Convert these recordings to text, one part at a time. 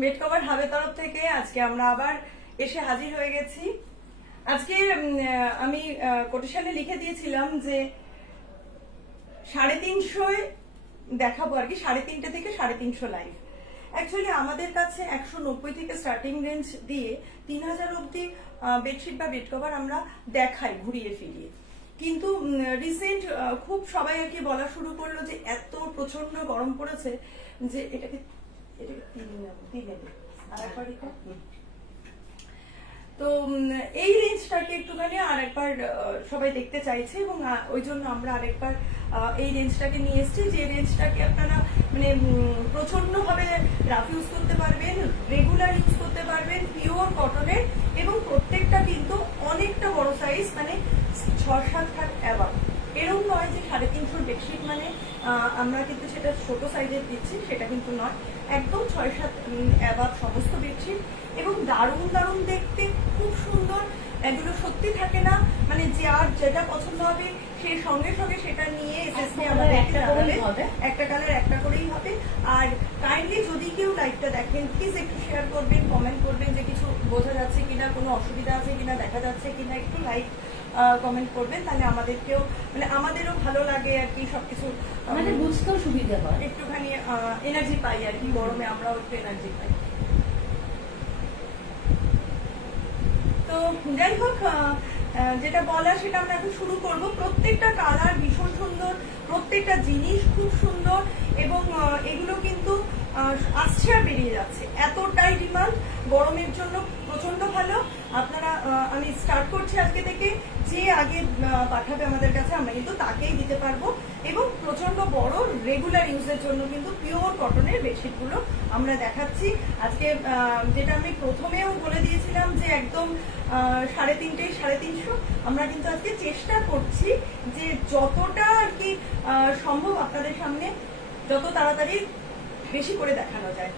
Bed cover হাবের তরফ থেকে আজকে আমরা আবার এসে হাজির হয়ে গেছি। আজকে আমি কোটেশনে লিখে দিয়েছিলাম যে 350 দেখাবো আর কি, 3:30 থেকে 350 লাইভ। অ্যাকচুয়ালি আমাদের কাছে 190 থেকে স্টার্টিং রেঞ্জ দিয়ে 3000 অব্দি বেডশিট বা বেড কভার আমরা দেখাই ঘুরিয়ে ফিরিয়ে। কিন্তু রিসেন্ট খুব সবাই আর কি বলা শুরু করলো যে এত প্রচন্ড গরম পড়েছে যে এটাকে তো এই রেঞ্জটাকে একটুখানি আরেকবার সবাই দেখতে চাইছে এবং ওই জন্য আমরা আরেকবার এই রেঞ্জটাকে নিয়ে এসেছি, যে রেঞ্জটাকে আপনারা মানে প্রচন্ড ভাবে রাফ ইউজ করতে পারবেন, রেগুলার ইউজ করতে পারবেন, পিওর কটনের, এবং প্রত্যেকটা কিন্তু অনেকটা বড় সাইজ, মানে 6-7 হাত অ্যাবাভ। এরকম নয় যে 350 বেডশিট মানে আমরা কিন্তু সেটা ছোট সাইজের দিচ্ছি, সেটা কিন্তু নয়, একদম 6-7 অ্যাবাভ সমস্ত বেডশিট, এবং দারুণ দারুণ দেখতে, খুব সুন্দর। এগুলো সত্যি থাকে না, মানে যার যেটা পছন্দ হবে সে সঙ্গে সঙ্গে সেটা নিয়ে এসএসসি আমাদের একটা কালার একটা করেই হবে। আর কাইন্ডলি যদি কেউ লাইভটা দেখেন প্লিজ একটু শেয়ার করবেন, কমেন্ট করবেন যে কিছু বোঝা যাচ্ছে কিনা, কোনো অসুবিধা আছে কিনা, দেখা যাচ্ছে কিনা, একটু লাইক কমেন্ট করবেন, তাহলে আমাদেরকেও মানে আমাদেরও ভালো লাগে আর কি, সবকিছু মানে বুঝতেও সুবিধা হয়, একটুখানি এনার্জি পাই আর কি, গরমে আমরাও একটু এনার্জি পাই। তো যাই হোক, যেটা বলা সেটা আমরা এখন শুরু করব। প্রত্যেকটা কালার ভীষণ সুন্দর, প্রত্যেকটা জিনিস খুব সুন্দর, এবং এগুলো কিন্তু আসছে আর বেরিয়ে যাচ্ছে, এতটাই ডিমান্ড গরমের জন্য প্রচন্ড ভালো। আপনারা আমি স্টার্ট করছি আজকে থেকে, যে আগে পাঠাবে আমাদের কাছে আমরা কিন্তু তাকেই দিতে পারবো, এবং প্রচন্ড বড় রেগুলার ইউজের জন্য কিন্তু পিওর কটনের বেডশিটগুলো আমরা দেখাচ্ছি আজকে। যেটা আমি প্রথমেও বলে দিয়েছিলাম যে একদম 350 350, আমরা কিন্তু আজকে চেষ্টা করছি যে যতটা আর কি সম্ভব আপনাদের সামনে যত তাড়াতাড়ি বেশি করে দেখানো যায়।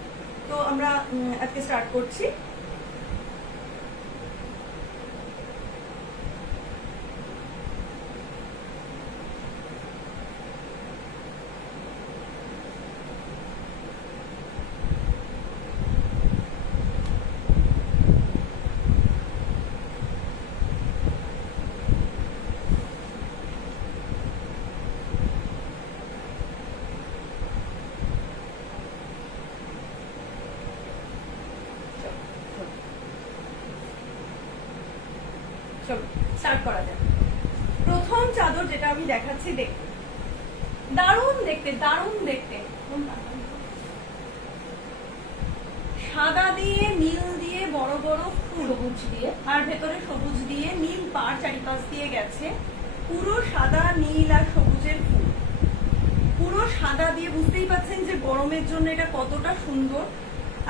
তো আমরা আজকে স্টার্ট করছি। স্টার্ট করা যায়। প্রথম চাদর যেটা আমি দেখাচ্ছি, দেখতে দারুণ দেখতে, দারুণ দেখতে, সাদা দিয়ে নীল দিয়ে বড় বড় ফুল, সবুজ দিয়ে, আর ভেতরে সবুজ দিয়ে নীল পাড় চারিপাশ দিয়ে গেছে, পুরো সাদা নীল আর সবুজের ফুল, পুরো সাদা দিয়ে। বুঝতেই পাচ্ছেন যে গরমের জন্য এটা কতটা সুন্দর।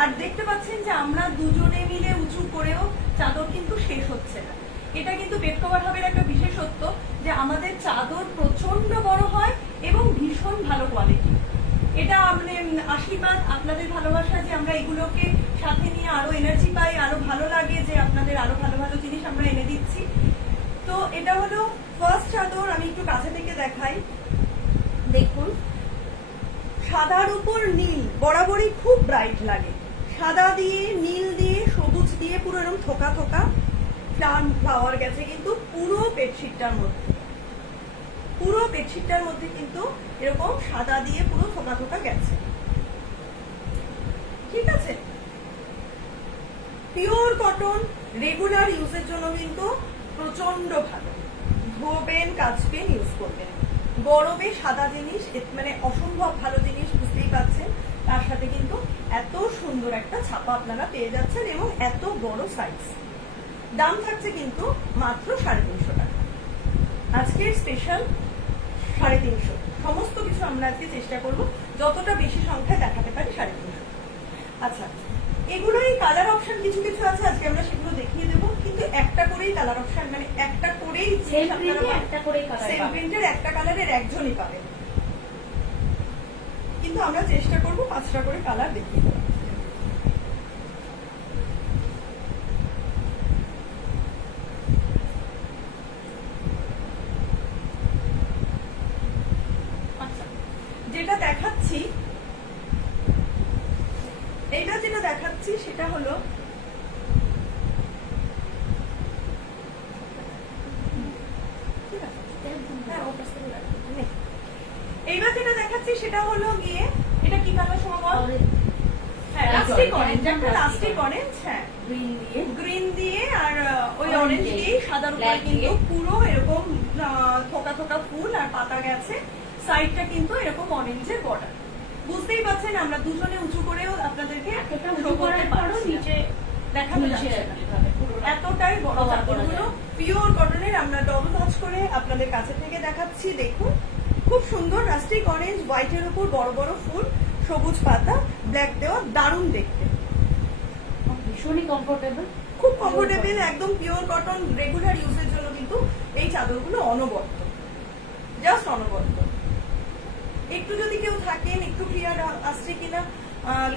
আর দেখতে পাচ্ছেন যে আমরা দুজনে মিলে উঁচু করেও চাদর কিন্তু শেষ হচ্ছে না। এটা কিন্তু বেড কভার হাবের একটা বিশেষত্ব, যে আমাদের চাদর প্রচন্ড বড় হয় এবং ভীষণ ভালো কোয়ালিটি। এটা মানে আশীর্বাদ, আপনাদের ভালোবাসা, যে আমরা এগুলোকে সাথে নিয়ে আরো এনার্জি পাই, আরো ভালো লাগে যে আপনাদের আরো ভালো ভালো জিনিস আমরা এনে দিচ্ছি। তো এটা হলো ফার্স্ট চাদর, আমি একটু কাছে থেকে দেখাই। দেখুন, সাদার উপর নীল বরাবরই খুব ব্রাইট লাগে, সাদা দিয়ে নীল দিয়ে সবুজ দিয়ে পুরো এরকম থোকা থোকা ফ্লাওয়ার গেছে কিন্তু পুরো বেডশিটটার মধ্যে, পুরো বেডশিটটার মধ্যে কিন্তু এরকম সাদা দিয়ে পুরো থোকা থোকা গেছে। ঠিক আছে, পিওর কটন, রেগুলার ইউজের জন্য কিন্তু প্রচন্ড ভালো। ধোবেন, কাচবেন, ইউজ করবেন। গরমে সাদা জিনিস মানে অসম্ভব ভালো জিনিস, বুঝতেই পারছেন। তার সাথে কিন্তু এত সুন্দর একটা ছাপা আপনারা পেয়ে যাচ্ছেন, এবং এত বড় সাইজ। দাম থাকছে কিন্তু মাত্র 350 টাকা। আজকের স্পেশাল 350। সমস্ত কিছু আমরা আজকে চেষ্টা করব যতটা বেশি সংখ্যায় দেখাতে পারি 350। আচ্ছা, এগুলোই কালার অপশন কিছু কিছু আছে, আজকে আমরা সেগুলো দেখিয়ে দেবো, কিন্তু একটা করেই কালার অপশন, মানে একটা করেই সেম প্রিন্টের একটা কালারের একজনই পাবেন, কিন্তু আমরা চেষ্টা করবো 5টা করে কালার দেখিয়ে দেবো। যেটা দেখাচ্ছি সেটা হলো এইবার যেটা দেখাচ্ছি সেটা হলো গিয়ে, এটা কি কালার সময়? হ্যাঁ, লাস্টিক অরেঞ্জ, একটা লাস্টিক অরেঞ্জ, হ্যাঁ, গ্রিন দিয়ে আর ওই অরেঞ্জ দিয়ে সাদার উপরে কিন্তু পুরো এরকম থোকা থোকা ফুল আর পাতা গেছে। সাইডটা কিন্তু এরকম অরেঞ্জের বর্ডার। বুঝতেই পারছেন আমরা দুজনে উঁচু করেও আপনাদেরকে নিচে দেখাতে যাচ্ছে না। এতটাই বড় চাদরগুলো পিওর কটনের, আমরা ডবল ভাঁজ করে আপনাদের কাছে থেকে দেখাচ্ছি। দেখুন খুব সুন্দর রাস্টিক অরেঞ্জ, হোয়াইটের উপর বড় বড় ফুল, সবুজ পাতা, ব্ল্যাক দেওয়া, দারুণ দেখতে, ভীষণই কমফোর্টেবল, খুব কমফোর্টেবল, একদম পিওর কটন। রেগুলার ইউজের জন্য কিন্তু এই চাদরগুলো অনবদ্য, জাস্ট অনবদ্য। একটু যদি কেউ থাকেন একটু ক্লিয়ার আসছে কিনা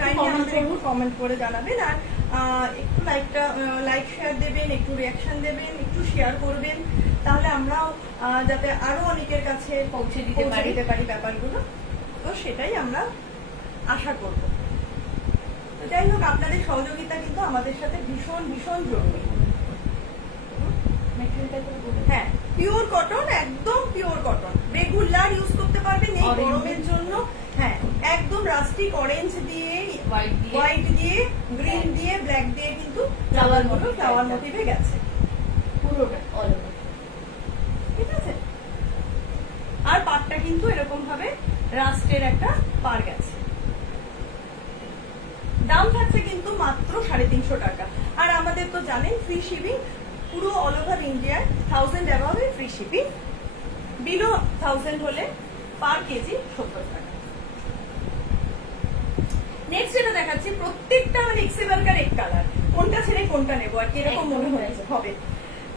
কাইন্ডলি আমাদের একটু কমেন্ট করে জানাবেন। আর একটু লাইক শেয়ার দেবেন, একটু রিয়াকশন দেবেন, একটু শেয়ার করবেন, তাহলে আমরাও যাতে আরো অনেকের কাছে পৌঁছে দিতে পারি ব্যাপারগুলো, তো সেটাই আমরা আশা করব। তো যাই হোক, আপনাদের সহযোগিতা কিন্তু আমাদের সাথে ভীষণ ভীষণ জরুরি। হ্যাঁ, পিওর কটন, একদম পিওর কটন, রেগুলার ইউজ করতে পারবেন এই গরমের জন্য। হ্যাঁ, একদম রাস্টিক অরেঞ্জ দিয়ে, হোয়াইট দিয়ে, গ্রিন দিয়ে, ব্ল্যাক দিয়ে কিন্তু ফ্লাওয়ার মোটিভে গেছে পুরোটা অল ওভার, ঠিক আছে। আর পাটটা কিন্তু এরকম ভাবে রাস্টের একটা পার গেছে। দাম থাকছে কিন্তু মাত্র 350 টাকা। আর আমাদের তো জানেন ফ্রি শিপিং, পুরো অল ওভার ইন্ডিয়ার 1000 অ্যাবাভে ফ্রি শিপিং, বিলো 1000 হলে পার কেজি 70 টাকা। নেক্সট যেটা দেখাচ্ছি, প্রত্যেকটা মানে এক্সেভালকার এক কালার, কোনটা ছেড়ে কোনটা নেবো আর কি এরকম মনে হয়েছে হবে।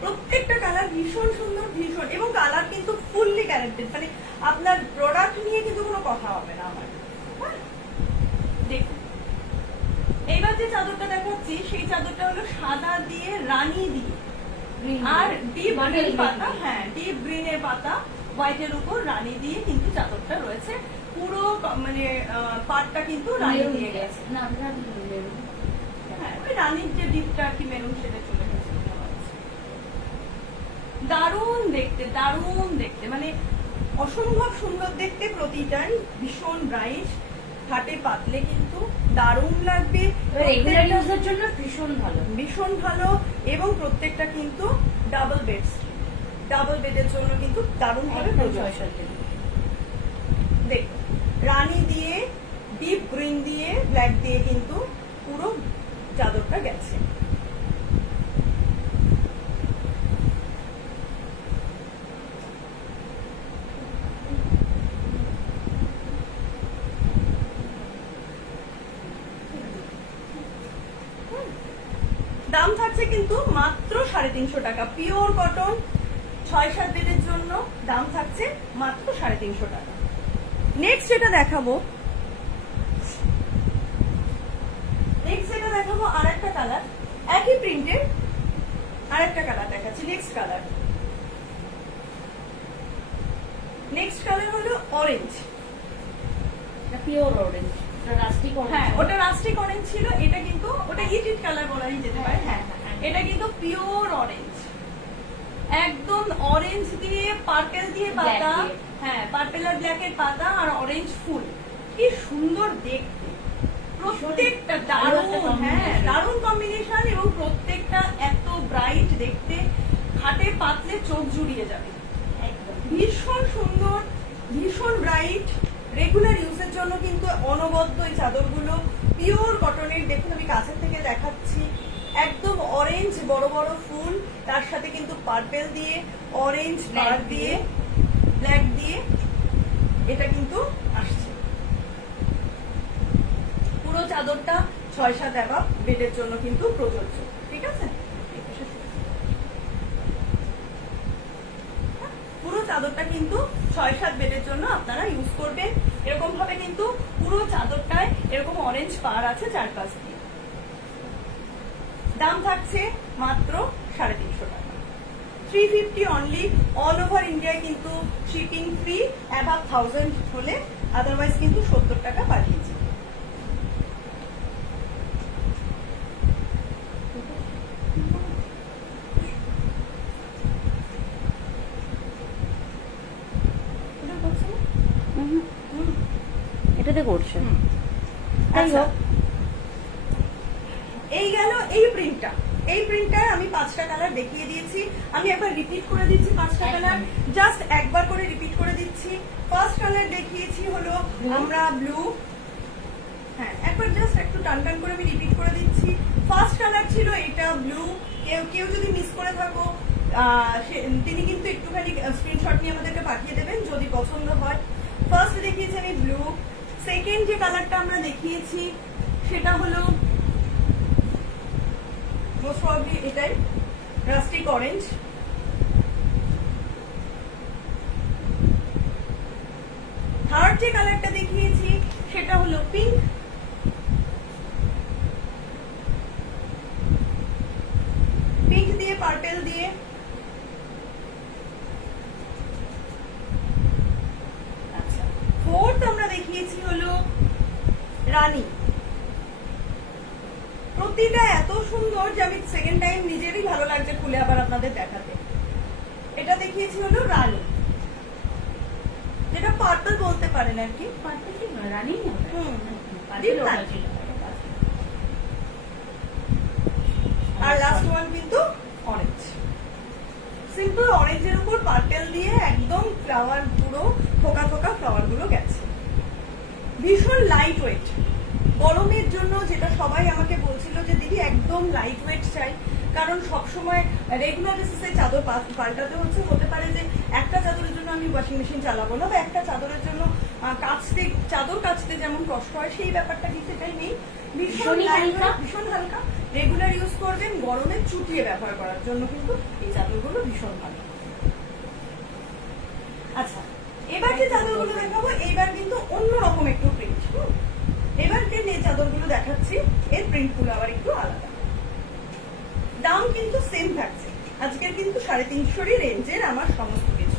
প্রত্যেকটা কালার ভীষণ সুন্দর, ভীষণ, এবং কালার কিন্তু ফুললি গ্যারান্টেড, মানে আপনার প্রোডাক্ট নিয়ে কিন্তু কোনো কথা হবে না আমার। দেখুন এইবার যে চাদরটা দেখাচ্ছি সেই চাদরটা হলো সাদা দিয়ে রানী দিয়ে আর ডিপ গ্রিন পাতা, হ্যাঁ ডিপ গ্রিনের পাতা, হোয়াইটের উপর রানী দিয়ে কিন্তু চাদরটা রয়েছে। পুরো মানে পাটটা কিন্তু রানী দিয়ে গেছে, হ্যাঁ ওই রানীর যে ডিপটা কি মেরুন সেটা চলে গেছে। দারুণ দেখতে, দারুণ দেখতে, মানে অসম্ভব সুন্দর দেখতে, প্রতিটাই ভীষণ ব্রাইট, হাটে পাতলে কিন্তু দারুণ লাগবে, রেগুলার ইউজের জন্য ভীষণ ভালো, ভীষণ ভালো। এবং প্রত্যেকটা কিন্তু ডাবল বেড, ডাবল বেডের জন্য কিন্তু দারুণ ভাবে দেখ, রানী দিয়ে, ডিপ গ্রিন দিয়ে, ব্ল্যাক দিয়ে কিন্তু পুরো চাদরটা গেছে। দাম থাকছে কিন্তু মাত্র 350 টাকা, পিওর কটন 6-7 বেডের জন্য দাম থাকছে মাত্র 350 টাকা। নেক্সট যেটা দেখাবো, আর একটা কালার, একই প্রিন্টের আর একটা কালার দেখাচ্ছি। নেক্সট কালার হলো অরেঞ্জ, পিওর অরেঞ্জ, হ্যাঁ ওটা রাস্টিক অরেঞ্জ ছিল, এটা কিন্তু ওটা ইটিট কালার বলাই যেতে পারে। হ্যাঁ এটা কিন্তু পিওর অরেঞ্জ, একদম অরেঞ্জ দিয়ে পার্পেল দিয়ে পাতা, হ্যাঁ পার্পেল আর ব্ল্যাকের পাতা আর অরেঞ্জ ফুল, কি সুন্দর দেখতে, প্রত্যেকটা দারুণ, হ্যাঁ দারুণ কম্বিনেশন, এবং প্রত্যেকটা এত ব্রাইট দেখতে, হাতে পাতলে চোখ জুড়িয়ে যাবে, ভীষণ সুন্দর, ভীষণ ব্রাইট। রেগুলার ইউজের জন্য কিন্তু অনবদ্য এই চাদরগুলো, পিওর কটনের। দেখুন আমি কাছে থেকে দেখাচ্ছি, একদম অরেঞ্জ বড় বড় ফুল, তার সাথে কিন্তু পার্পেল দিয়ে, অরেঞ্জ ব্ল্যাক দিয়ে, ব্ল্যাক দিয়ে এটা কিন্তু আসছে। পুরো চাদরটা 6-7 অ্যাবাভ বেডের জন্য কিন্তু প্রযোজ্য, ঠিক আছে। পুরো চাদরটা কিন্তু 6-7 বেডের জন্য আপনারা ইউজ করবেন। এরকম ভাবে কিন্তু পুরো চাদরটায় এরকম অরেঞ্জ পার আছে চারপাশ দিয়ে। দাম থাকছে মাত্র 350 টাকা, 350 অনলি। অল ওভার ইন্ডিয়ায় কিন্তু শিপিং ফ্রি, অ্যাবাভ 1000 হলে, আদারওয়াইজ কিন্তু 70 টাকা পার কেজি। পেতে করছে। তাই আচ্ছা, হোক। এই গেল এই প্রিন্টটা। এই প্রিন্টটা আমি 5টা কালার দেখিয়ে দিয়েছি। আমি একবার রিপিট করে দিচ্ছি 5টা কালার, জাস্ট একবার করে রিপিট করে দিচ্ছি। ফার্স্ট কালার দেখিয়েছি হলো আমরা ব্লু। হ্যাঁ, একবার জাস্ট একটু টান টান করে আমি রিপিট করে দিচ্ছি। ফার্স্ট কালার ছিল এটা ব্লু। কেউ যদি মিস করে থাকো তিনি কিন্তু একটুখানি স্ক্রিনশট নিয়ে আমাদেরকে পাঠিয়ে দেবেন যদি পছন্দ হয়। ফার্স্ট দেখিয়েছি আমি ব্লু। সেকেন্ড যে কালারটা আমরা দেখিয়েছি সেটা হলো মোস্ট প্রবাবলি এটাই, রাস্টিক অরেঞ্জ। থার্ড যে কালারটা দেখিয়েছি সেটা হলো পিঙ্ক। পিঙ্ক দিয়ে পার্পেল দিয়ে। আচ্ছা, ফোর্থ আমরা দেখিয়েছি হলো রানী। প্রতিটা এত সুন্দর যে আমি সেকেন্ড টাইম নিজেরই ভালো লাগছে খুলে আবার আপনাদের দেখাতে। এটা দেখিয়েছি হলো রানী, যেটা পার্পল বলতে পারেন আর কি। রানী না? Deep black। আর লাস্ট ওয়ান কিন্তু অরেঞ্জ। সিম্পল অরেঞ্জের উপর পার্পেল দিয়ে একদম ফ্লাওয়ার, পুরো থোকা থোকা ফ্লাওয়ার গুলো গেছে। ভীষণ লাইট ওয়েট গরমের জন্য, যেটা সবাই আমাকে বলছিল যে দিদি একদম লাইট ওয়েট চাই, কারণ সবসময় রেগুলার বেসিসে চাদর পাল্টাতে হচ্ছে। হতে পারে যে একটা চাদরের জন্য আমি ওয়াশিং মেশিন চালাবো না, বা একটা চাদরের জন্য চাদর কাচতে যেমন কষ্ট হয় সেই ব্যাপারটা কিন্তু এটাই নেই। ভীষণ হালকা, ভীষণ হালকা, রেগুলার ইউজ করবেন, গরমে চুটিয়ে ব্যবহার করার জন্য কিন্তু এই চাদরগুলো ভীষণ ভালো। আচ্ছা, এবার যে চাদরগুলো দেখাবো এইবার কিন্তু অন্যরকম একটু প্রিন্ট। এবার যে চাদরগুলো দেখাচ্ছি এর প্রিন্টগুলো আবার একটু আলাদা। দাম কিন্তু সেম থাকছে, আজকের কিন্তু 350 রেঞ্জের আমার সমস্ত কিছু।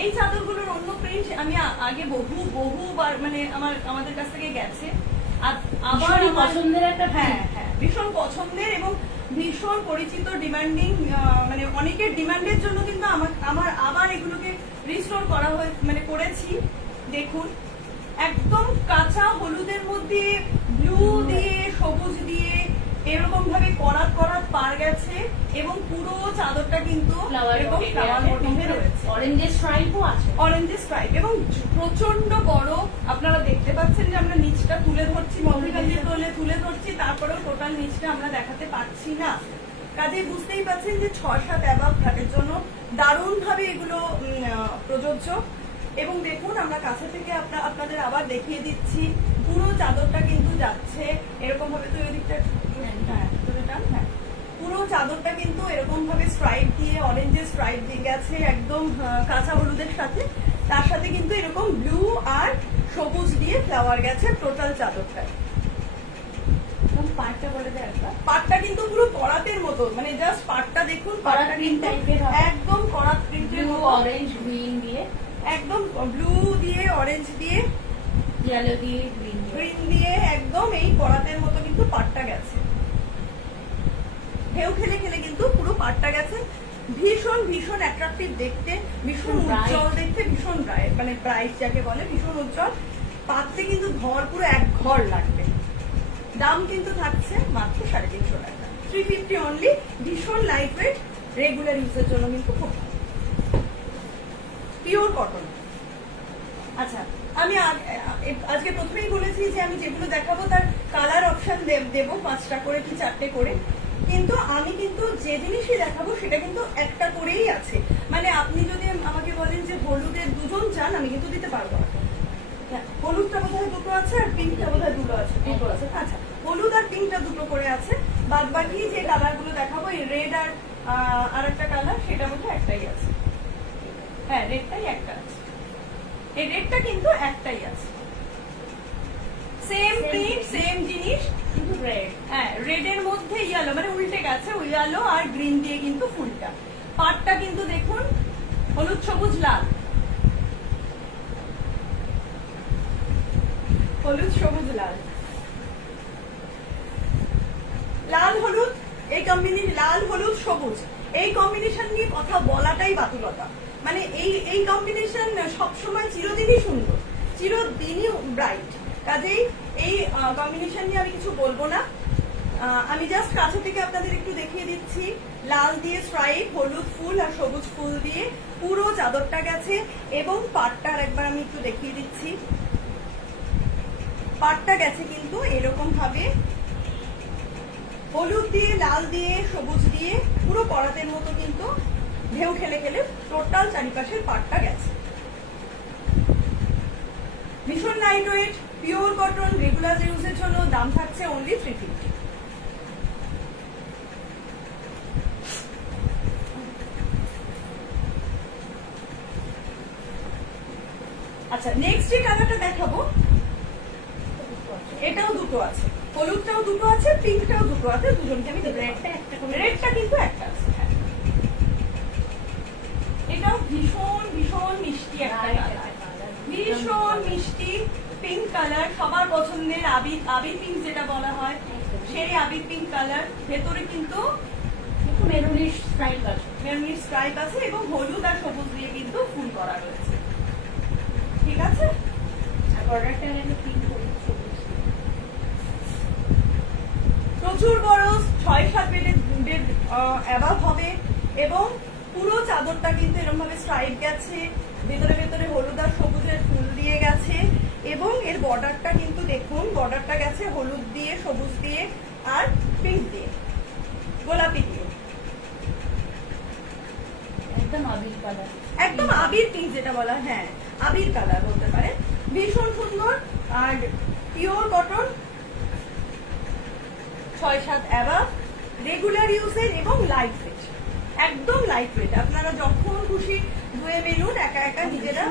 এই চাদরগুলোর অন্য প্রিন্ট আমি আগে বহুবার মানে আমাদের কাছ থেকে গেছে। আবার পছন্দের একটা, হ্যাঁ হ্যাঁ, ভীষণ পছন্দের এবং ভীষণ পরিচিত, ডিমান্ডিং, মানে অনেকের ডিমান্ডের জন্য কিন্তু আমার আবার এগুলোকে রিস্টোর করা মানে করেছি। দেখুন, একদম কাঁচা হলুদের মধ্যে ব্লু দিয়ে সবুজ দিয়ে এরকম ভাবে করাত করাত পার গেছে এবং পুরো চাদরটা কিন্তু এরকম ফ্লাওয়ার মোটিভে রয়েছে। অরেঞ্জের স্ট্রাইপও আছে, অরেঞ্জের স্ট্রাইপ এবং প্রচন্ড বড়। আপনারা দেখতে পাচ্ছেন যে আমরা নিচটা তুলে ধরছি, মফিগঞ্জের দোলে তুলে ধরছি, তারপরেও টোটাল নিচটা আমরা দেখাতে পারছি না। কাজে বুঝতেই পাচ্ছেন যে 6-7 অ্যাবাভ ফ্ল্যাটের জন্য দারুণ ভাবে এগুলো প্রযোজ্য। এবং দেখুন, আমরা কাছে থেকে আপনাদের আবার দেখিয়ে দিচ্ছি, পুরো চাদরটা কিন্তু যাচ্ছে এরকম ভাবে। তো এই দিকটা হ্যাঁ, পুরো চাদরটা কিন্তু এরকম ভাবে স্ট্রাইপ দিয়ে, অরেঞ্জের স্ট্রাইপ দিয়ে গেছে একদম কাঁচা হলুদের সাথে, তার সাথে কিন্তু এরকম ব্লু আর সবুজ দিয়ে ফ্লাওয়ার গেছে টোটাল চাদরটায়। পাটটা বলে দেয় একবার। পাটটা কিন্তু পুরো করাতের মতো, মানে জাস্ট পাটটা দেখুন, পাটটা কিন্তু একদম করাত প্রিন্টের মতো, অরেঞ্জ গ্রিন দিয়ে, একদম ব্লু দিয়ে, অরেঞ্জ দিয়ে, ইয়েলো দিয়ে, গ্রিন দিয়ে, একদম এই করাতের মতো কিন্তু পাটটা গেছে। ঢেউ খেলে খেলে কিন্তু পুরো পাটটা গেছে। ভীষণ ভীষণ অ্যাট্রাকটিভ দেখতে, ভীষণ উজ্জ্বল দেখতে, ভীষণ ব্রাইট, মানে ব্রাইট যাকে বলে, ভীষণ উজ্জ্বল। পাততে কিন্তু ঘর পুরো এক ঘর লাগবে। দাম কিন্তু থাকছে মাত্র 350 টাকা, 350 অনলি। ভীষণ লাইট ওয়েট, রেগুলার ইউজের জন্য কিন্তু খুব ভালো, পিওর কটন। আচ্ছা, আমি আজকে প্রথমেই বলেছি যে আমি যেগুলো দেখাবো তার কালার অপশন দেবো 5টা করে কি 4টে করে, কিন্তু আমি কিন্তু যে জিনিসই দেখাবো সেটা কিন্তু একটা করেই আছে। মানে আপনি যদি আমাকে বলেন যে হলুদের দুজন চান, আমি কিন্তু দিতে পারবো না। হলুদটা বোধহয় দুটো আছে আর পিঙ্কটা বোধহয় দুটো আছে। আচ্ছা, হলুদ আর পিঙ্কটা দুটো করে আছে, বাদ বাকি যে কালার গুলো দেখাবো, এই রেড আর একটা কালার, সেটা বোধহয় একটাই আছে। হ্যাঁ, রেডটাই একটা আছে, এই রেডটা কিন্তু একটাই আছে। সেম প্রিন্ট, সেম জিনিস, শুধু রেড। হ্যাঁ, রেড এর মধ্যে ইয়েলো, মানে উল্টে গেছে, ইয়েলো আর গ্রিন দিয়ে কিন্তু ফুলটা। পাটটা কিন্তু দেখুন হলুদ সবুজ লাল, হলুদ সবুজ লাল, লাল হলুদ, এই কম্বিনেশন লাল হলুদ সবুজ, এই কম্বিনেশন নিয়ে কথা বলাটাই বাতুলতা। মানে এই কম্বিনেশন সবসময় চিরদিনই সুন্দর, চিরদিনই ব্রাইট। কাজেই এই কম্বিনেশন নিয়ে আমি কিছু বলবো না। আমি জাস্ট কাছে থেকে আপনাদের একটু দেখিয়ে দিচ্ছি। লাল দিয়ে স্ট্রাইপ, হলুদ ফুল আর সবুজ ফুল দিয়ে পুরো চাদরটা গেছে এবং পাটটা একবার আমি একটু দেখিয়ে দিচ্ছি। পাটটা গেছে কিন্তু এরকম ভাবে হলুদ দিয়ে, লাল দিয়ে, সবুজ দিয়ে পুরো পরাতের মতো কিন্তু ঢেউ খেলে খেলে টোটাল চারিপাশের পাটটা গেছে। ভীষণ light weight, pure cotton, regular ইউজের জন্য দাম থাকছে অনলি 350। আচ্ছা, নেক্সট যে কালারটা দেখাবো এটাও দুটো আছে, হলুদটাও দুটো আছে, পিঙ্কটাও দুটো আছে, দুজনকে আমি রেডটা কিন্তু একটা আছে। হ্যাঁ। এটাও ভীষণ ভীষণ মিষ্টি একটা কালার, ভীষণ মিষ্টি পিঙ্ক কালার, সবার পছন্দের আবির পিঙ্ক যেটা বলা হয় সেই আবির পিঙ্ক কালার। ভেতরে কিন্তু মেরুনিশ স্ট্রাইপ আছে, মেরুনিশ স্ট্রাইপ আছে এবং হলুদ আর সবুজ দিয়ে কিন্তু ফুল করা রয়েছে। ঠিক আছে, আর বর্ডারটা গেলে পিঙ্ক হলুদ সবুজ। প্রচুর বড়, 6-7 বেড অ্যাবাভ হবে এবং পুরো চাদরটা কিন্তু এরকম ভাবে স্ট্রাইপ গেছে, ভেতরে ভেতরে হলুদ আর সবুজের ফুল দিয়ে গেছে এবং এর বর্ডারটা কিন্তু দেখুন, বর্ডারটা গেছে হলুদ দিয়ে, সবুজ দিয়ে আর পিঙ্ক দিয়ে, গোলাপি দিয়ে, একদম আবির কালার, একদম আবির পিঙ্ক যেটা বলা, হ্যাঁ আবির কালার বলতে পারে। ভীষণ সুন্দর আর পিওর কটন, 6-7 অ্যাবাভ, রেগুলার ইউজের এবং লাইট ওয়েট, একদম লাইট ওয়েট। আপনারা যখন খুশি ধুয়ে মেলুন একা একা নিজেরা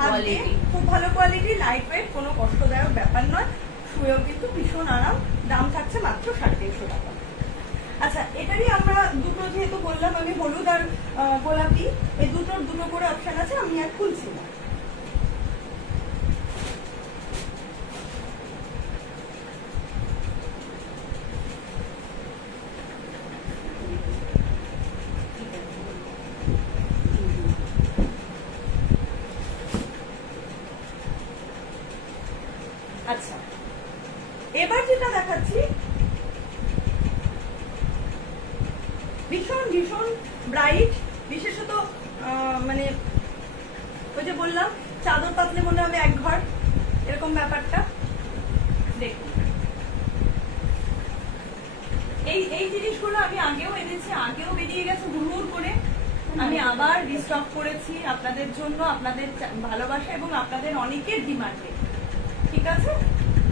হাত দিয়ে, খুব ভালো কোয়ালিটি, লাইট ওয়েট, কোনো কষ্টদায়ক ব্যাপার নয়, শুয়েও কিন্তু ভীষণ আরাম। দাম থাকছে মাত্র 350 টাকা। আচ্ছা, এটারই আমরা দুটো যেহেতু বললাম আমি, হলুদ আর গোলাপি, এই দুটো করে অপশন আছে, আমি আর খুলছি না। আচ্ছা, এবার যেটা দেখাচ্ছি ভীষণ ভীষণ ব্রাইট, বিশেষত মানে ওই যে বললাম চাদর পাতলে মনে হবে এক ঘর, এরকম ব্যাপারটা। দেখুন এই জিনিসগুলো আমি আগেও এনেছি, আগেও বেরিয়ে গেছে হুড়হুড় করে, আমি আবার রিস্টক করেছি আপনাদের জন্য, আপনাদের ভালোবাসা এবং আপনাদের অনেকের ডিমান্ডে। ঠিক আছে,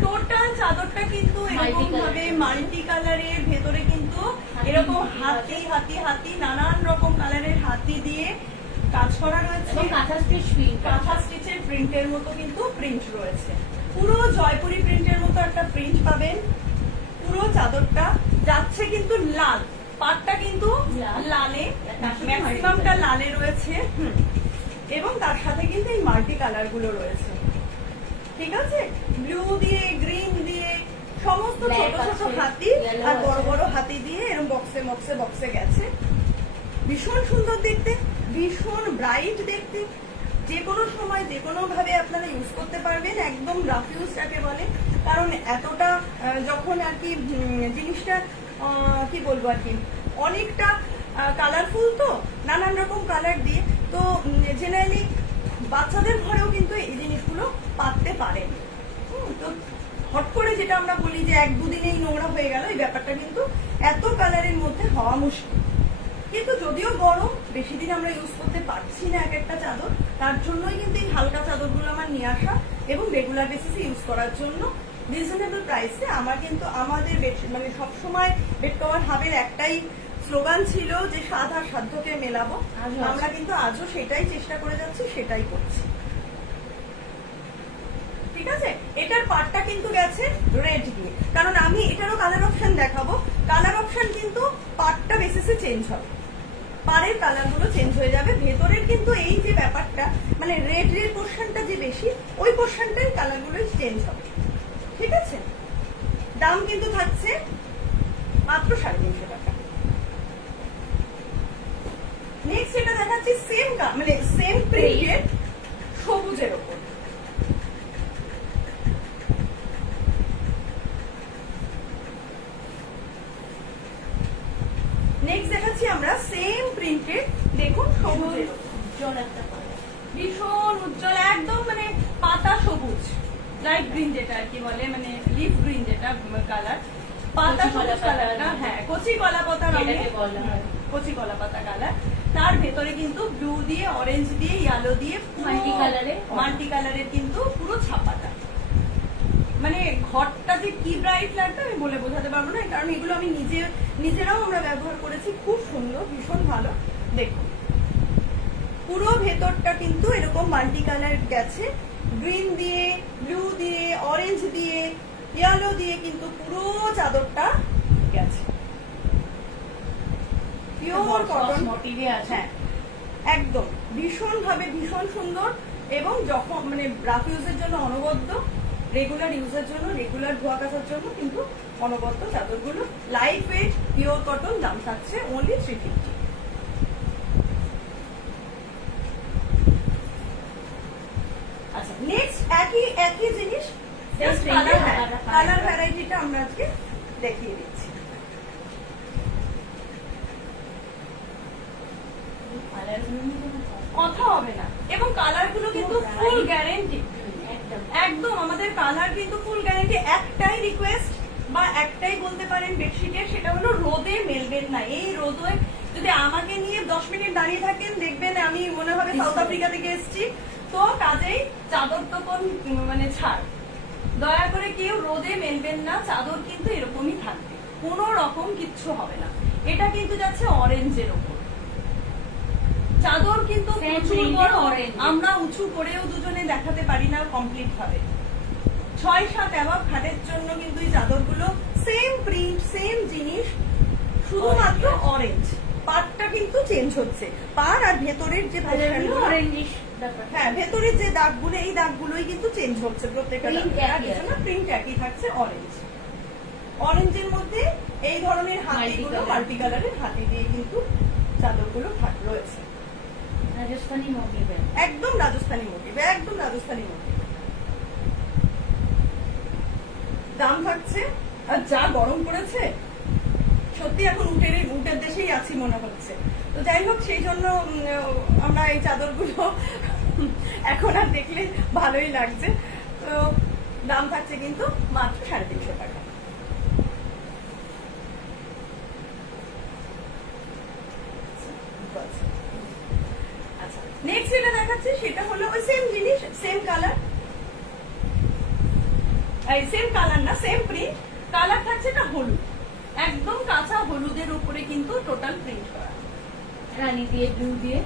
টোটাল চাদরটা কিন্তু এরকম ভাবে মাল্টি কালারের, ভেতরে কিন্তু এরকম হাতি হাতি হাতি নানান রকম কালারের হাতি দিয়ে কাজ করা রয়েছে, কাঁথা স্টিচ প্রিন্ট, কাঁথা স্টিচের প্রিন্টের মতো কিন্তু প্রিন্ট রয়েছে, পুরো জয়পুরি প্রিন্টের মতো একটা প্রিন্ট পাবেন। পুরো চাদরটা যাচ্ছে কিন্তু লাল, পাটটা কিন্তু লালে, ম্যাক্সিমামটা লালে রয়েছে এবং তার সাথে কিন্তু এই মাল্টি কালার গুলো রয়েছে। ঠিক আছে, ব্লু দিয়ে, গ্রিন দিয়ে, সমস্ত ছোট ছোট হাতি আর বড় বড় হাতি দিয়ে এরকম বক্সে বক্সে বক্সে গেছে। ভীষণ সুন্দর দেখতে, ভীষণ ব্রাইট দেখতে, যে কোনো সময় যে কোনো ভাবে আপনারা ইউজ করতে পারবেন, একদম রাফ ইউজ যাকে বলে। কারণ এতটা যখন আর কি জিনিসটা কি বলবো আর কি অনেকটা কালারফুল, তো নানান রকম কালার দিয়ে, তো জেনারেলি বাচ্চাদের ঘরেও কিন্তু এই জিনিসগুলো পাততে পারেন। তো হট করে যেটা আমরা বলি যে 1-2 দিনেই নোংরা হয়ে গেল, এই ব্যাপারটা কিন্তু এত কালারের মধ্যে হওয়া মুশকিল। কিন্তু যদিও গরম, বেশি দিন আমরা ইউজ করতে পারছি না এক একটা চাদর, তার জন্যই কিন্তু এই হালকা চাদরগুলো আমার নিয়ে আসা এবং রেগুলার বেসিসে ইউজ করার জন্য রিজনেবল প্রাইসে। আমার কিন্তু আমাদের মানে সবসময় বেড কভার হাবের একটাই স্লোগান ছিল যে স্বাদ আর সাধ্যকে মেলাবো, আমরা কিন্তু আজও সেটাই চেষ্টা করে যাচ্ছি, সেটাই করছি। ঠিক আছে, এটার পাটটা কিন্তু গেছে রেড দিয়ে, কারণ আমি এটারও কালার অপশন দেখাবো। কালার অপশন কিন্তু পাটটা বেসিসে চেঞ্জ হবে, পাড়ের কালার গুলো চেঞ্জ হয়ে যাবে। ভেতরের কিন্তু এই যে ব্যাপারটা মানে রেড পোর্শনটা যে বেশি, ওই পোর্শনটাই কালার গুলো চেঞ্জ হবে। ঠিক আছে, দাম কিন্তু থাকছে মাত্র 350 টাকা। নেক্সট যেটা দেখা দেখাচ্ছি সেম মানে সেম প্রিন্টের সবুজের ওপর। নেক্সট দেখাচ্ছি আমরা সেম প্রিন্টের, দেখুন সবুজের ওপর। উজ্জ্বল একটা কালার। ভীষণ উজ্জ্বল, একদম মানে পাতা সবুজ, লাইট গ্রিন যেটা আর কি বলে, মানে লিফ গ্রিন যেটা কালার, পাতা কচি সবুজ কলা কালারটা, পাতা। হ্যাঁ কচি কলা পাতা রঙের, যেটাকে বলা হয়। কচি কলা পাতা কালার। তার ভেতরে কিন্তু ব্লু দিয়ে, অরেঞ্জ দিয়ে, ইয়েলো দিয়ে মাল্টি কালারে, মাল্টি কালারের কিন্তু পুরো ছাপাটা। মানে ঘরটা যে কি ব্রাইট লাগবে আমি বলে বোঝাতে পারবো না, কারণ এগুলো আমি নিজেরাও আমরা ব্যবহার করেছি, খুব সুন্দর, ভীষণ ভালো। দেখুন পুরো ভেতরটা কিন্তু এরকম মাল্টি কালার গেছে, গ্রিন দিয়ে, ব্লু দিয়ে, অরেঞ্জ দিয়ে, ইয়েলো দিয়ে কিন্তু পুরো চাদরটা গেছে। পিওর কটন মোটিভে আছে। হ্যাঁ একদম ভীষণ ভাবে ভীষণ সুন্দর, এবং যখন মানে রাফ ইউজের জন্য অনবদ্য, রেগুলার ইউজের জন্য, রেগুলার ধোয়া কাচার জন্য কিন্তু অনবদ্য চাদরগুলো। লাইট ওয়েট পিওর কটন, দাম থাকছে অনলি 350। আচ্ছা নেক্সট একই জিনিস, কালার ভ্যারাইটিটা আমরা আজকে দেখিয়ে দিচ্ছি। কথা হবে না, এবং কালার গুলো কিন্তু ফুল গ্যারেন্টি, একদম আমাদের কালার কিন্তু ফুল গ্যারেন্টি। একটাই রিকোয়েস্ট বা একটাই বলতে পারেন বেডশিটের, সেটা হলো রোদে মেলবেন না। এই রোদে যদি আমাকে নিয়ে 10 মিনিট দাঁড়িয়ে থাকেন, দেখবেন আমি মনে হবে সাউথ আফ্রিকা থেকে এসেছি। তো কাজেই চাদর তো কোন মানে ছাড়, দয়া করে কেউ রোদে মেলবেন না, চাদর কিন্তু এরকমই থাকবে, কোনো রকম কিচ্ছু হবে না। এটা কিন্তু যাচ্ছে অরেঞ্জের ওপর, চাদর কিন্তু প্রচুর বড়, আমরা উঁচু করেও দুজনে দেখাতে পারি না কমপ্লিট ভাবে। 6-7 অ্যাভাব খাটের জন্য কিন্তু এই চাদরগুলো সেম প্রিন্ট, সেম জিনিস, শুধুমাত্র অরেঞ্জ। পাড়টা কিন্তু চেঞ্জ হচ্ছে, পাড় আর ভেতরের যে অরেঞ্জিশ, হ্যাঁ ভেতরের যে দাগগুলো, এই দাগগুলোই কিন্তু চেঞ্জ হচ্ছে প্রত্যেকটা, প্রিন্ট একই থাকছে অরেঞ্জ। অরেঞ্জের মধ্যে এই ধরনের হাতিগুলো মাল্টি কালারের হাতি দিয়ে কিন্তু চাদরগুলো রয়েছে। রাজস্থানী মোটিভে, একদম রাজস্থানী মোটিভ, একদম রাজস্থানী মোটিভ। দাম থাকছে, আর যা গরম পড়েছে সত্যি এখন উটের দেশেই আছি মনে হচ্ছে। তো যাই হোক, সেই জন্য আমরা এই চাদরগুলো এখন আর দেখলে ভালোই লাগছে। তো দাম থাকছে কিন্তু মাত্র 350 টাকা। আচ্ছা নেক্সট যেটা দেখাচ্ছি সেটা হলো ওই সেম জিনিস, সেম কালার, সেম কালার না, সেম প্রিন্ট। কালার থাকছে না হলুদ, একদম কাঁচা হলুদের উপরে কিন্তু টোটাল প্রিন্ট করা, রানী দিয়ে, ব্লু দিয়ে,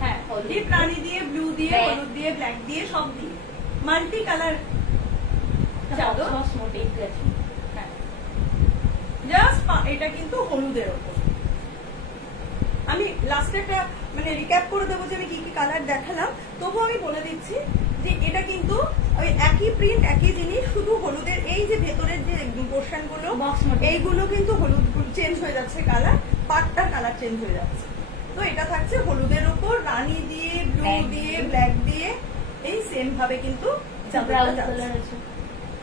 হ্যাঁ ডিপ রানী দিয়ে, ব্লু দিয়ে, হলুদ দিয়ে, ব্ল্যাক দিয়ে, সব দিয়ে মাল্টি কালার চাদর মোটিভ গেছে। হ্যাঁ জাস্ট এটা কিন্তু হলুদের ওপর। আমি লাস্টে একটা মানে রিক্যাপ করে দেবো যে আমি কি কি কালার দেখালাম, তবু আমি বলে দিচ্ছি যে এটা কিন্তু ওই একই প্রিন্ট, একই জিনিস, শুধু হলুদের এই যে ভেতরের যে পোর্শন গুলো, এইগুলো কিন্তু হলুদ চেঞ্জ হয়ে যাচ্ছে কালার, পাটটার কালার চেঞ্জ হয়ে যাচ্ছে। তো এটা থাকছে হলুদের উপর, রানী দিয়ে, ব্লু দিয়ে, ব্ল্যাক দিয়ে, এই সেম ভাবে কিন্তু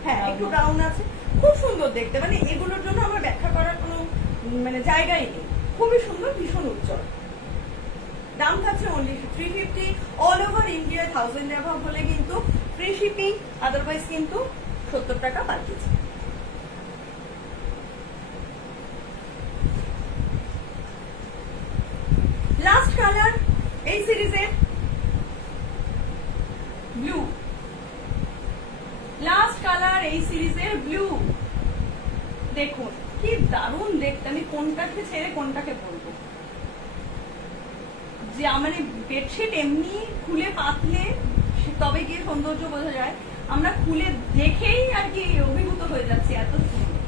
হ্যাঁ একটু ব্রাউন আছে, খুব সুন্দর দেখতে। মানে এগুলোর জন্য আমার ব্যাখ্যা করার কোনো মানে জায়গাই নেই, খুবই সুন্দর, ভীষণ উজ্জ্বল। দাম থাকছে অনলি 350। অল ওভার ইন্ডিয়া 1000 অ্যাভাব হলে কিন্তু ফ্রি শিপিং, আদারওয়াইজ কিন্তু 70 টাকা পার কেজি। লাস্ট কালার এই সিরিজের ব্লু, লাস্ট কালার এই সিরিজের ব্লু। দেখুন কি দারুণ দেখতে, আমি কোনটাকে ছেড়ে কোনটাকে বলবো। যে মানে বেডশিট এমনি খুলে পাতলে তবে গিয়ে সৌন্দর্য বোঝা যায়, আমরা খুলে দেখেই আর কি অভিভূত হয়ে যাচ্ছি, এত সুন্দর।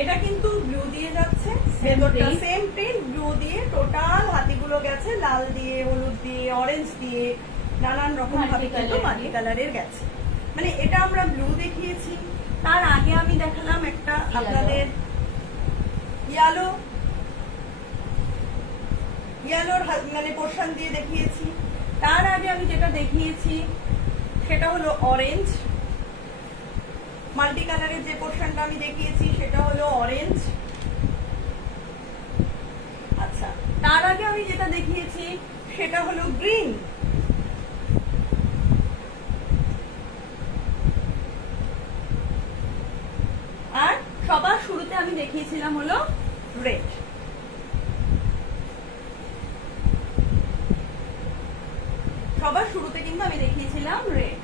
এটা কিন্তু ব্লু দিয়ে যাচ্ছে, ভেতরটা সেম প্রিন্ট, ব্লু দিয়ে টোটাল হাতিগুলো গেছে, লাল দিয়ে, হলুদ দিয়ে, অরেঞ্জ দিয়ে, নানান রকম ভাবে কিন্তু মাল্টি কালারের গেছে। মানে এটা আমরা ব্লু দেখিয়েছি, তার আগে আমি দেখালাম একটা আপনাদের ইয়েলো, ইয়েলোর মানে পোর্শন দিয়ে দেখিয়েছি। তার আগে আমি যেটা দেখিয়েছি সেটা হলো অরেঞ্জ। মাল্টি কালারের যে পোর্শনটা আমি দেখিয়েছি সেটা হলো অরেঞ্জ। আচ্ছা, তার আগে আমি যেটা দেখিয়েছি সেটা হলো গ্রিন। আর সবার শুরুতে আমি দেখিয়েছিলাম হলো রেড। সবার শুরুতে কিন্তু আমি দেখিয়েছিলাম রেড।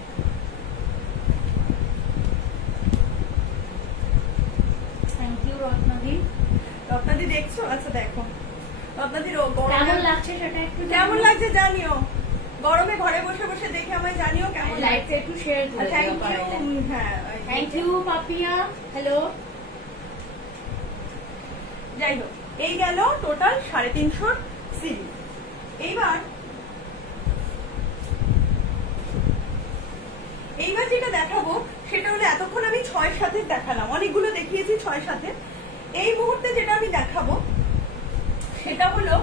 থ্যাংক ইউ রত্নাদি। রত্নাদি দেখছো? আচ্ছা দেখো রত্নাদির কেমন লাগছে সেটা একটু কেমন লাগছে জানিও। গরমে ঘরে বসে বসে দেখে আমায় জানিও কেমন লাইকটা একটু শেয়ার করে দিও। Thank you. হ্যাঁ থ্যাংক ইউ পাপিয়া। হ্যালো। যাই হোক, এই গেল টোটাল 350 সিরিজ। এইবার যেটা দেখাবো সেটা হলো এতক্ষণ আমি 6 সাথে দেখালাম, অনেকগুলো দেখিয়েছি 6 সাথে। এই মুহূর্তে যেটা আমি দেখাবো সেটা হলো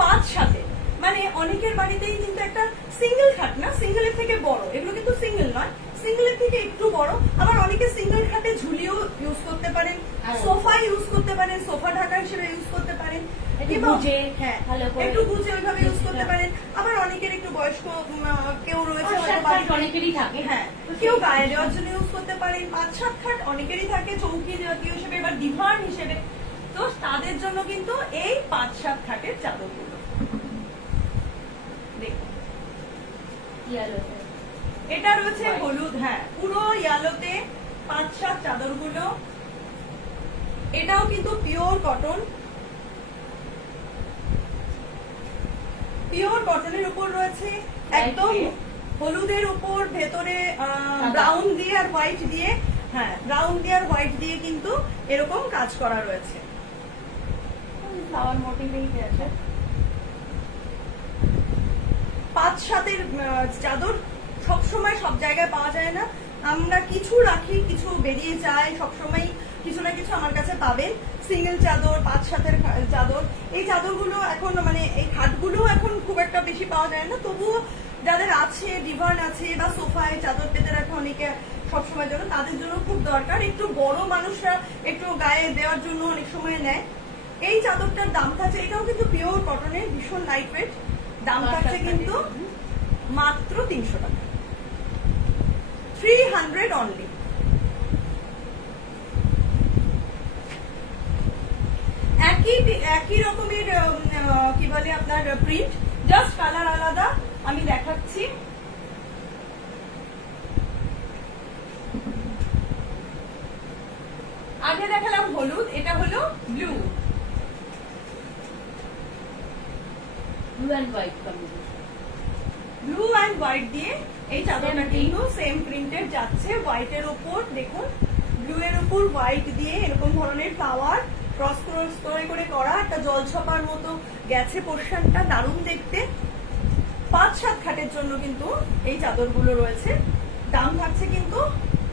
5 সাথে। মানে অনেকের বাড়িতেই কিন্তু একটা সিঙ্গেল খাট, না সিঙ্গেলের থেকে বড়, এগুলো কিন্তু সিঙ্গেল নয়, সিঙ্গেলের থেকে একটু বড়। আবার অনেকে সিঙ্গেল খাটে ঝুলিও ইউজ করতে পারেন, সোফা ইউজ করতে পারেন, সোফা ঢাকা হিসেবে ইউজ করতে পারেন, হ্যাঁ একটু গুজে ওইভাবে ইউজ করতে পারেন। আবার অনেকের একটু বয়স্ক কেউ রয়েছে, অনেকেরই থাকে। হ্যাঁ কেউ গায়ে দেওয়ার জন্য ইউজ করতে পারেন। 5-7 খাট অনেকেরই থাকে চৌকি জাতীয় হিসেবে, এবার ডিভান হিসেবে। তো তাদের জন্য কিন্তু এই 5-7 খাটের চাদরগুলো দেখুন। এটা রয়েছে হলুদ, হ্যাঁ পুরো ইয়ালোতে 5-7 চাদরগুলো। এটাও কিন্তু পিওর কটন, পিওর কটনের উপর রয়েছে একদম হলুদের উপর ভেতরে ব্রাউন দিয়ে আর হোয়াইট দিয়ে, হ্যাঁ ব্রাউন দিয়ে আর হোয়াইট দিয়ে কিন্তু এরকম কাজ করা রয়েছে। ফ্লাওয়ার মোটিভেই আছে। 5-7 চাদর সবসময় সব জায়গায় পাওয়া যায় না, আমরা কিছু রাখি, কিছু বেরিয়ে যায়, সবসময় কিছু না কিছু আমার কাছে পাবেন। সিঙ্গেল চাদর, 5-7 চাদর, এই চাদরগুলো এখন মানে এই খাটগুলো এখন খুব একটা বেশি পাওয়া যায় না, তবুও যাদের আছে, ডিভান আছে বা সোফায় চাদর পেতে রাখে অনেকে সবসময়ের জন্য, তাদের জন্য খুব দরকার। একটু বড় মানুষরা একটু গায়ে দেওয়ার জন্য অনেক সময় নেয়। এই চাদরটার দাম থাকছে, এটাও কিন্তু পিওর কটনের, ভীষণ লাইট ওয়েট। দাম থাকছে কিন্তু মাত্র 300 টাকা, 300 অনলি। একই রকমের কি বলে আপনার প্রিন্ট, জাস্ট কালার আলাদা। আমি দেখাচ্ছি, আগে দেখালাম হলুদ, এটা হলো blue. Blue and white combination, blue and white দিয়ে এই চাদরটা কিন্তু সেম প্রিন্টের যাচ্ছে। হোয়াইটের উপর দেখুন, ব্লু এর উপর হোয়াইট দিয়ে এরকম ধরনের ফ্লাওয়ার ক্রস করে করে করা একটা জলছপার মতো গেছে পোর্শনটা, দারুণ দেখতে। 5-7 খাটের জন্য কিন্তু এই চাদরগুলো রয়েছে। দাম থাকছে কিন্তু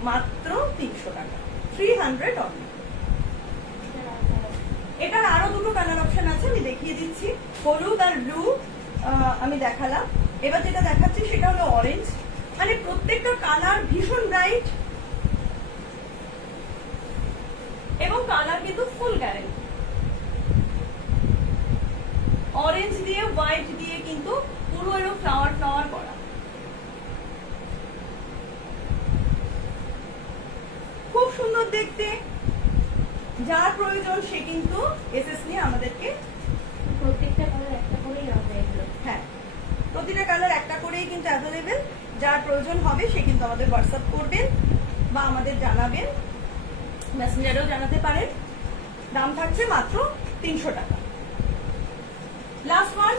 মাত্র 300 টাকা, 300 অনলি। এটার আরো দুটো কালার অপশন আছে, আমি দেখিয়ে দিচ্ছি। হলুদ আর ব্লু আমি দেখালাম, এবার যেটা দেখাচ্ছি সেটা হলো অরেঞ্জ। মানে প্রত্যেকটা কালার ভীষণ ব্রাইট এবং কালার কিন্তু ফুল গ্যারেন্টি। অরেঞ্জ দিয়ে হোয়াইট দিয়ে কিন্তু পুরো এরকম ফ্লাওয়ার ফ্লাওয়ার করা, খুব সুন্দর দেখতে। যার প্রয়োজন সে কিন্তু এসএস নিয়ে আমাদেরকে, প্রত্যেকটা কালার একটা করেই হবে এগুলো। হ্যাঁ প্রতিটা কালার একটা করেই কিন্তু অ্যাভেলেবেল। যার প্রয়োজন হবে সে কিন্তু আমাদের হোয়াটসঅ্যাপ করবেন বা আমাদের জানাবেন, মেসেঞ্জারেও জানাতে পারেন। দাম থাকছে মাত্র 300 টাকা। লাস্ট ওয়ান,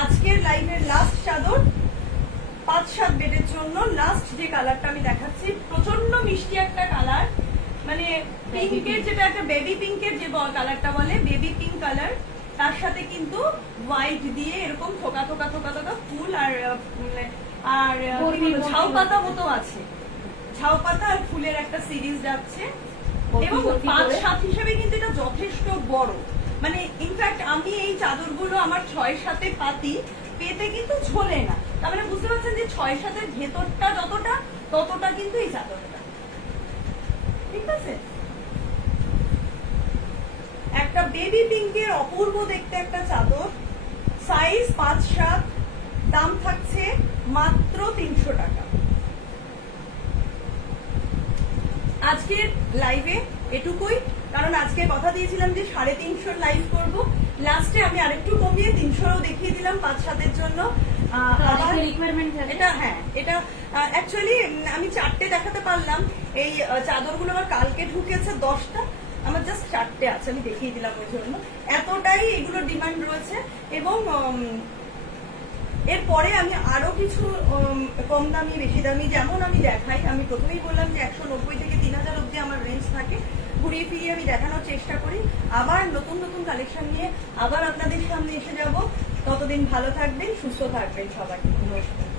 আজকের লাইভের লাস্ট চাদর, 5-7 বেডের জন্য লাস্ট যে কালারটা আমি দেখাচ্ছি, প্রচন্ড মিষ্টি একটা কালার, মানে পিঙ্কের যেটা একটা বেবি পিঙ্কের যে কালারটা বলে, বেবি পিঙ্ক কালার, তার সাথে কিন্তু হোয়াইট দিয়ে এরকম থোকা থোকা থোকা থোকা ফুল আর আর ঝাউ পাতা মতো আছে, ঝাউ পাতা আর ফুলের একটা সিরিজ যাচ্ছে। এবং 5-7 হিসেবে কিন্তু এটা যথেষ্ট বড়, মানে ইনফ্যাক্ট আমি এই চাদরগুলো আমার 6-7 পাতি পেতে কিন্তু ঝোলে না। তার মানে বুঝতে পারছেন যে 6-7 ভেতরটা যতটা ততটা কিন্তু এই চাদরটা, ঠিক আছে। একটা বেবি পিঙ্কের অপূর্ব দেখতে একটা চাদর, সাইজ 5-7, দাম থাকছে মাত্র 300 টাকা। আজকের লাইভে এটুকুই, কারণ আজকে কথা দিয়েছিলাম যে 350 লাইভ করব, লাস্টে আমি আরেকটু কমিয়ে 300 দেখিয়ে দিলাম 5-7 জন্য। আবার রিকোয়ারমেন্ট এটা হ্যাঁ এটা অ্যাকচুয়ালি আমি 4টে দেখাতে পারলাম। এই চাদরগুলো আমার কালকে ঢুকেছে 10টা, আমার জাস্ট 4টে আছে, আমি দেখিয়ে দিলাম ওই জন্য। এতটাই এগুলো ডিমান্ড রয়েছে। এবং এরপরে আমি আরো কিছু কম দামি বেশি দামি যেমন আমি দেখাই, আমি প্রথমেই বললাম যে 190 থেকে 3000 অব্দি আমার রেঞ্জ থাকে, ঘুরিয়ে ফিরিয়ে আমি দেখানোর চেষ্টা করি। আবার নতুন নতুন কালেকশন নিয়ে আবার আপনাদের সামনে এসে যাব। ততদিন ভালো থাকবেন, সুস্থ থাকবেন সবাই। নমস্কার।